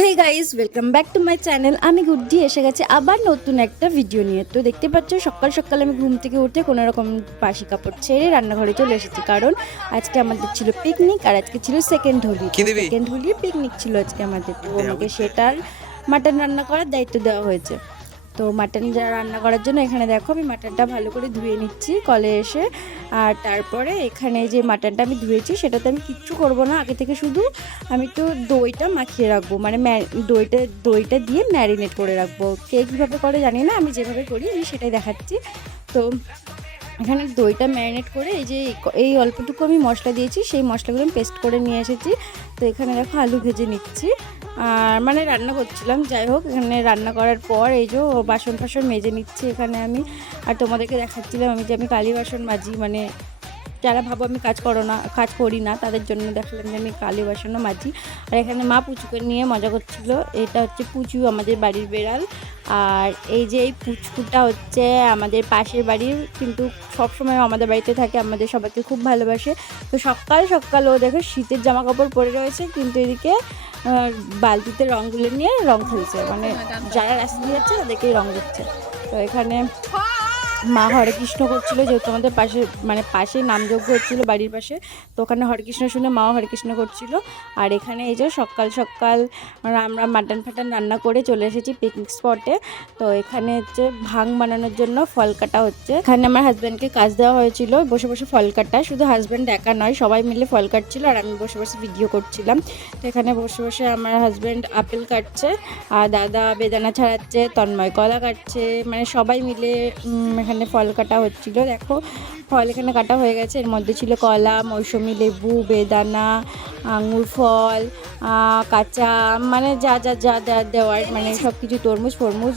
Hey guys, welcome back to my channel. আমি গুড্ডি এসে গেছে আবার নতুন একটা ভিডিও নিয়ে। তো দেখতে পাচ্ছ সকাল সকাল আমি ঘুম থেকে উঠে কোনো রকম বাসি কাপড় ছেড়ে রান্নাঘরে চলে এসেছি, কারণ আজকে আমাদের ছিল পিকনিক আর আজকে ছিল সেকেন্ড হোলি। সেকেন্ড হোলির পিকনিক ছিল আজকে আমাদের, তো আমাকে সেটার মাটন রান্না করার দায়িত্ব দেওয়া হয়েছে। তো মাটন রান্না করার জন্য এখানে দেখো আমি মাটনটা ভালো করে ধুয়ে নিচ্ছি কলে এসে। আর তারপরে এখানে যে মাটনটা আমি ধুয়েছি সেটাতে আমি কিচ্ছু করব না, আগে থেকে শুধু আমি একটু দইটা মাখিয়ে রাখবো, মানে দইটা দিয়ে ম্যারিনেট করে রাখবো। কে কীভাবে করে জানি না, আমি যেভাবে করি আমি সেটাই দেখাচ্ছি। তো এখানে দইটা ম্যারিনেট করে এই অল্পটুকু আমি মশলা দিয়েছি, সেই মশলাগুলো আমি পেস্ট করে নিয়ে এসেছি। তো এখানে দেখো আলু ভেজে নিচ্ছি, আর মানে রান্না করছিলাম। যাই হোক, এখানে রান্না করার পর এই যে বাসন ফাসন মেজে নিচ্ছি এখানে আমি। আর তোমাদেরকে দেখাচ্ছিলাম আমি যে আমি কালী বাসন মাজি, মানে যারা ভাবো আমি কাজ করি না তাদের জন্য দেখালাম যে আমি কালী বাসনও মাজি। আর এখানে মা পুচুকে নিয়ে মজা করছিল। এটা হচ্ছে পুচু, আমাদের বাড়ির বেড়াল। আর এই যে এই পুচকুটা হচ্ছে আমাদের পাশের বাড়ির, কিন্তু সবসময় আমাদের বাড়িতে থাকে, আমাদের সবাইকে খুব ভালোবাসে। তো সকাল সকাল ও দেখো শীতের জামা কাপড় পরে রয়েছে, কিন্তু এদিকে বালতিতে রঙগুলো নিয়ে রং খেলছে, মানে যারা রাস্তা দিয়ে যাচ্ছে তাদেরকেই রং দিচ্ছে। তো এখানে মা হরে কৃষ্ণ করছিল, যেহেতু আমাদের পাশে নামযজ্ঞ হচ্ছিলো বাড়ির পাশে। তো ওখানে হরে কৃষ্ণ শুনে মাও হরে কৃষ্ণ করছিল। আর এখানে এই যে সকাল সকাল আমরা মাটন ফাটন রান্না করে চলে এসেছি পিকনিক স্পটে। তো এখানে হচ্ছে ভাং বানানোর জন্য ফল কাটা হচ্ছে। এখানে আমার হাজব্যান্ডকে কাজ দেওয়া হয়েছিল বসে বসে ফল কাটা, শুধু হাজব্যান্ড একা নয়, সবাই মিলে ফল কাটছিল আর আমি বসে বসে ভিডিও করছিলাম। তো এখানে বসে বসে আমার হাজব্যান্ড আপেল কাটছে, আর দাদা বেদানা ছাড়াচ্ছে, তন্ময় কলা কাটছে, মানে সবাই মিলে এখানে ফল কাটা হচ্ছিল। দেখো ফল এখানে কাটা হয়ে গেছে, এর মধ্যে ছিল কলা, মৌসুমি লেবু, বেদানা, আঙুর ফল, কাঁচা মানে যা যা যা যা দেওয়ার, মানে সব কিছু, তরমুজ ফরমুজ।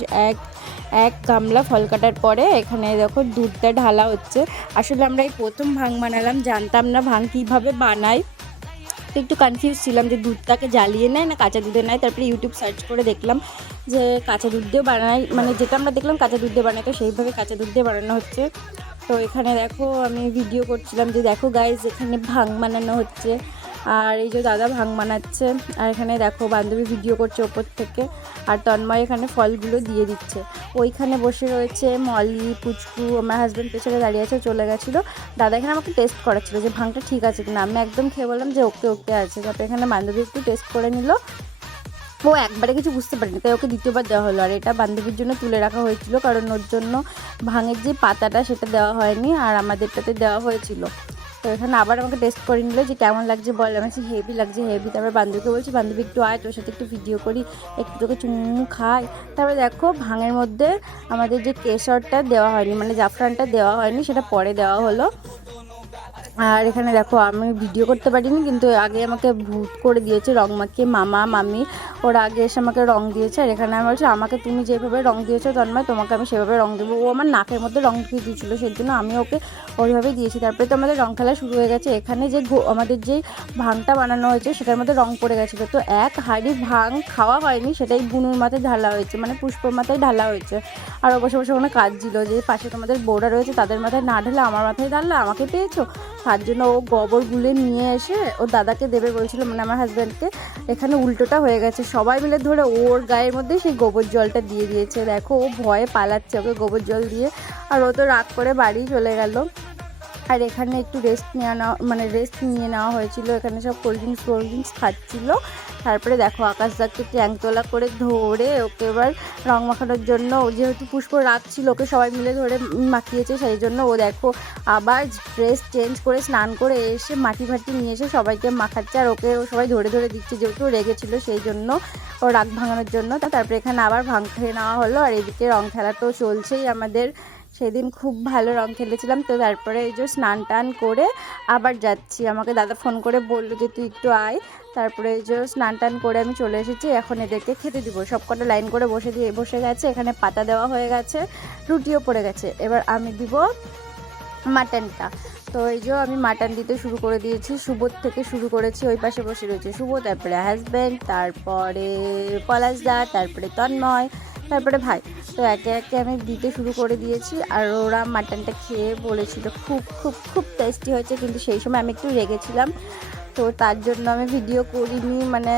এক গামলা ফল কাটার পরে এখানে দেখো দুধটা ঢালা হচ্ছে। আসলে আমরা এই প্রথম ভাং বানালাম, জানতাম না ভাং কীভাবে বানায়, তো একটু কনফিউজ ছিলাম যে দুধটাকে জ্বালিয়ে নেয় না কাঁচা দুধে নেয়। তারপরে ইউটিউব সার্চ করে দেখলাম যে কাঁচা দুধ দিয়ে বানায়, মানে যেটা আমরা দেখলাম কাঁচা দুধ দিয়ে বানায়, তো সেইভাবে কাঁচা দুধ দিয়ে বানানো হচ্ছে। তো এখানে দেখো আমি ভিডিও করছিলাম যে দেখো গাইজ এখানে ভাং বানানো হচ্ছে, আর এই যে দাদা ভাং বানাচ্ছে। আর এখানে দেখো বান্ধবী ভিডিও করছে ওপর থেকে, আর তন্ময় এখানে ফলগুলো দিয়ে দিচ্ছে। ওইখানে বসে রয়েছে মলি, পুচকু, আমার হাজব্যান্ড পেছনে দাঁড়িয়ে আছে, চলে গেছিলো। দাদা এখানে আমাকে টেস্ট করাচ্ছিল যে ভাংটা ঠিক আছে কিনা, আমি একদম খেয়ে বললাম যে ওকে ওকে আছে। তারপরে এখানে বান্ধবী একটু টেস্ট করে নিল, ও একবারে কিছু বুঝতে পারেনি, তাই ওকে দ্বিতীয়বার দেওয়া হলো। আর এটা বান্ধবীর জন্য তুলে রাখা হয়েছিল, কারণ ওর জন্য ভাঙের যে পাতাটা সেটা দেওয়া হয়নি, আর আমাদেরটাতে দেওয়া হয়েছিল। তো এখানে আবার আমাকে টেস্ট করে নিল যে কেমন লাগছে বল, আমি বলছি হেভি লাগছে হেভি। তারপরে বান্ধবীকে বলছি বান্ধবী একটু আয়, তোর সাথে একটু ভিডিও করি, একটু তোকে চুমু খাই। তারপরে দেখো ভাঙের মধ্যে আমাদের যে কেশরটা দেওয়া হয়নি, মানে জাফরানটা দেওয়া হয়নি, সেটা পরে দেওয়া হলো। আর এখানে দেখো আমি ভিডিও করতে পারিনি, কিন্তু আগে আমাকে ভূত করে দিয়েছে রং মাখিয়ে, মামা মামি ওরা আগে এসে আমাকে রং দিয়েছে। আর এখানে আমি বলছি আমাকে তুমি যেভাবে রং দিয়েছো তন্ময়, তোমাকে আমি সেভাবে রং দেবো। ও আমার নাকের মধ্যে রং দিয়ে দিয়েছিলো, সেই জন্য আমি ওকে ওইভাবেই দিয়েছি। তারপরে তো আমাদের রং খেলা শুরু হয়ে গেছে। এখানে যে আমাদের যেই ভাংটা বানানো হয়েছে সেটার মধ্যে রং পড়ে গেছিলো, তো এক হাঁড়ি ভাং খাওয়া হয়নি, সেটাই বুনুর মাথায় ঢালা হয়েছে, মানে পুষ্পর মাথায় ঢালা হয়েছে। আর বসে বসে ওখানে কাজ ছিল যে পাশে তোমাদের বউরা রয়েছে, তাদের মাথায় না ঢালে আমার মাথায় ঢাললে আমাকে পেয়েছো, তার জন্য ও গোবর গুলে নিয়ে এসে ওর দাদাকে দেবে বলছিল, মানে আমার হাজব্যান্ডকে। এখানে উল্টোটা হয়ে গেছে, সবাই মিলে ধরে ওর গায়ের মধ্যে সেই গোবর জলটা দিয়ে দিয়েছে। দেখো ও ভয়ে পালাচ্ছে ওকে গোবর জল দিয়ে, আর ও তো রাগ করে বাড়ি চলে গেল। আর এখানে একটু রেস্ট নিয়ে নেওয়া হয়েছিল, এখানে সব কোল্ড ড্রিঙ্কস খাচ্ছিলো। তারপরে দেখো আকাশদাকে ট্যাঙ্কতলা করে ধরে ওকে এবার রং মাখানোর জন্য, যেহেতু পুষ্প রাগ ছিল ওকে সবাই মিলে ধরে মাখিয়েছে, সেই জন্য ও দেখো আবার ড্রেস চেঞ্জ করে স্নান করে এসে মাটি ফাটি নিয়ে এসে সবাইকে মাখাচ্ছে, আর ওকে সবাই ধরে ধরে দিচ্ছে, যেহেতু রেগেছিলো সেই জন্য, ও রাগ ভাঙানোর জন্য। তারপরে এখানে আবার ভাং খেয়ে নেওয়া হলো। আর এদিকে রং খেলা তো চলছেই আমাদের, সেদিন খুব ভালো রং খেলেছিলাম। তো তারপরে এই যে স্নান টান করে আবার যাচ্ছি, আমাকে দাদা ফোন করে বললো যে তুই একটু আয়। তারপরে এই যে স্নান টান করে আমি চলে এসেছি, এখন এদেরকে খেতে দিব। সব কটা লাইন করে বসে গেছে, এখানে পাতা দেওয়া হয়ে গেছে, রুটিও পড়ে গেছে। এবার আমি দিব মাটনটা। তো এই যে আমি মাটন দিতে শুরু করে দিয়েছি, সুবোধ থেকে শুরু করেছি, ওই পাশে বসে রয়েছে শুভ, তারপরে হাজব্যান্ড, তারপরে পলাশদা, তারপরে তন্ময়, তারপরে ভাই। তো একে একে আমি দিতে শুরু করে দিয়েছি। আর ওরা মাটনটা খেয়ে বলেছিল খুব খুব খুব টেস্টি হয়েছে, কিন্তু সেই সময় আমি একটু রেগেছিলাম। তো তো তার জন্য আমি ভিডিও করিনি, মানে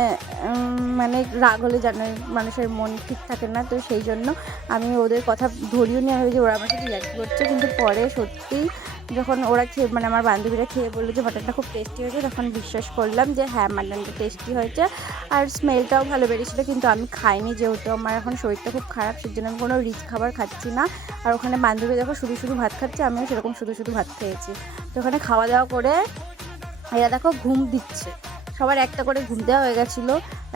মানে রাগ হলে জানে মানুষের মন ঠিক থাকে না, তো সেই জন্য আমি ওদের কথা ধরিও নি, আমি যে ওরা আমার সাথে রিয়াক্ট করছে। কিন্তু পরে সত্যি যখন ওরা খেয়ে মানে আমার বান্ধবীরা খেয়ে বললো যে মাটনটা খুব টেস্টি হয়েছে, তখন বিশ্বাস করলাম যে হ্যাঁ মাটনটা টেস্টি হয়েছে আর স্মেলটাও ভালো বেরিয়েছিলো। কিন্তু আমি খাইনি, যেহেতু আমার এখন শরীরটা খুব খারাপ, সেই জন্য আমি কোনো রিচ খাবার খাচ্ছি না। আর ওখানে বান্ধবী দেখো শুধু শুধু ভাত খাচ্ছে, আমিও সেরকম শুধু শুধু ভাত খেয়েছি। তো ওখানে খাওয়া দাওয়া করে এরা দেখো ঘুম দিচ্ছে, সবার একটা করে ঘুম দেওয়া হয়ে গেছিলো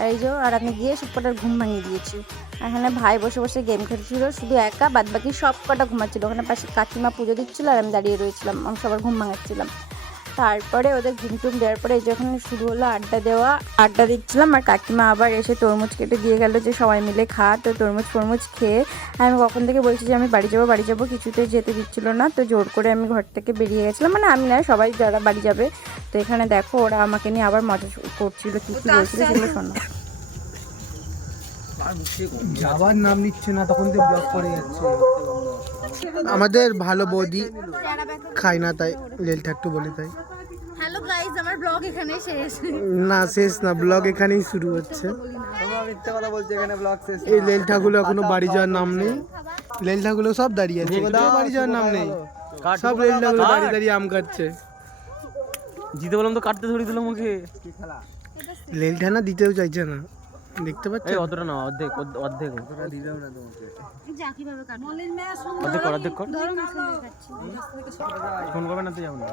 এই যে, আর আমি গিয়ে সব কটার ঘুম ভাঙিয়ে দিয়েছি। এখানে ভাই বসে বসে গেম খেলছিল শুধু একা, বাদ বাকি সব কটা ঘুমাচ্ছিলো। ওখানে পাশে কাকিমা পুজো দিচ্ছিলো আর আমি দাঁড়িয়ে রয়েছিলাম, আমি সবার ঘুম ভাঙাচ্ছিলাম। তারপরে ওদের ঘুম টুম দেওয়ার পরে এই যে ওখানে শুরু হলো আড্ডা দিচ্ছিলাম। আর কাকিমা আবার এসে তরমুজ কেটে দিয়ে গেল যে সবাই মিলে খা। তো তরমুজ খেয়ে আমি কখন থেকে বলছি যে আমি বাড়ি যাবো, কিছুতে যেতে দিচ্ছিলো না। তো জোর করে আমি ঘর থেকে বেরিয়ে গেছিলাম, মানে আমি না, সবাই যারা বাড়ি যাবে। তো এখানে দেখো ওরা আমাকে নিয়ে আবার মজা করছিল, কী কী বলছিল সেগুলো শোনো। যাবার নাম নিচ্ছে না, তখন তো ব্লক করে যাচ্ছে। আমাদের ভালো বৌদি খায় না, তাই লেলটা একটু বলে তাই। হ্যালো গাইস, আমার ব্লগ এখানেই শেষ। না শেষ না, ব্লগ এখানেই শুরু হচ্ছে। তোমরা মিথ্যা কথা বলছো, এখানে ব্লগ শেষ। এই লেলটাগুলো এখনো বাড়ি যাওয়ার নাম নেই, লেলটাগুলো সব দাঁড়িয়ে আছে, কোথাও বাড়ি যাওয়ার নাম নেই। সব লেলটাগুলো দাঁড়িয়ে দাঁড়িয়ে আম কাটছে। জিতে বললাম তো কাটতে ধরে দিল মুখে। লেলটা না দিতেও চাইছে না, দেখতে পাচ্ছ? এই অতটা না, অর্ধেক অর্ধেক অতটা দিলাম না তোমাকে। যা কিভাবে কাটবো অর্ধেক কর। ফোন করবে না, তুই যাবো না।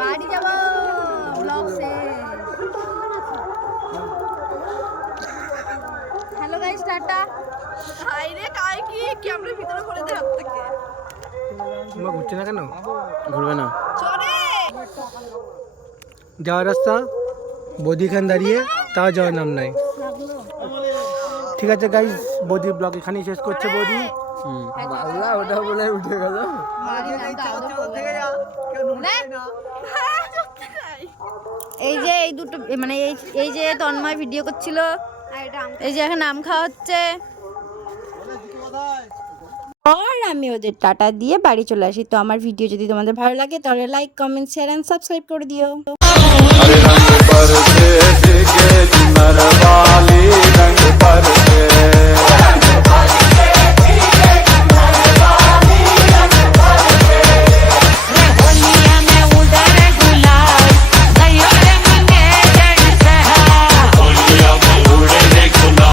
বাড়ি যাবো ব্লগ শেষ। Hello guys, tata. হাইরে কাই কি ক্যামেরার ভিতরে করে দে হাত থেকে। তোমরা ঘুরছে না কেন? ঘুরবে না চলে যাওয়ার রাস্তা বৌদি খান দাঁড়িয়ে, তাও যাওয়ার নাম নাই। ঠিক আছে গাইস, বৌদির ব্লগ এখানেই শেষ করছে বৌদি। আল্লাহ ওটা বলে উঠে গেল। এই যে এই দুটো মানে এই যে তন্ময় ভিডিও করছিল, এই যে এখন আম খাওয়া হচ্ছে। আর আমি ওদের টাটা দিয়ে বাড়ি চলে আসি। তো আমার ভিডিও যদি তোমাদের ভালো লাগে তাহলে like, comment, share and subscribe করে দিও। हरे रंग पर से नर वाली रंग पर से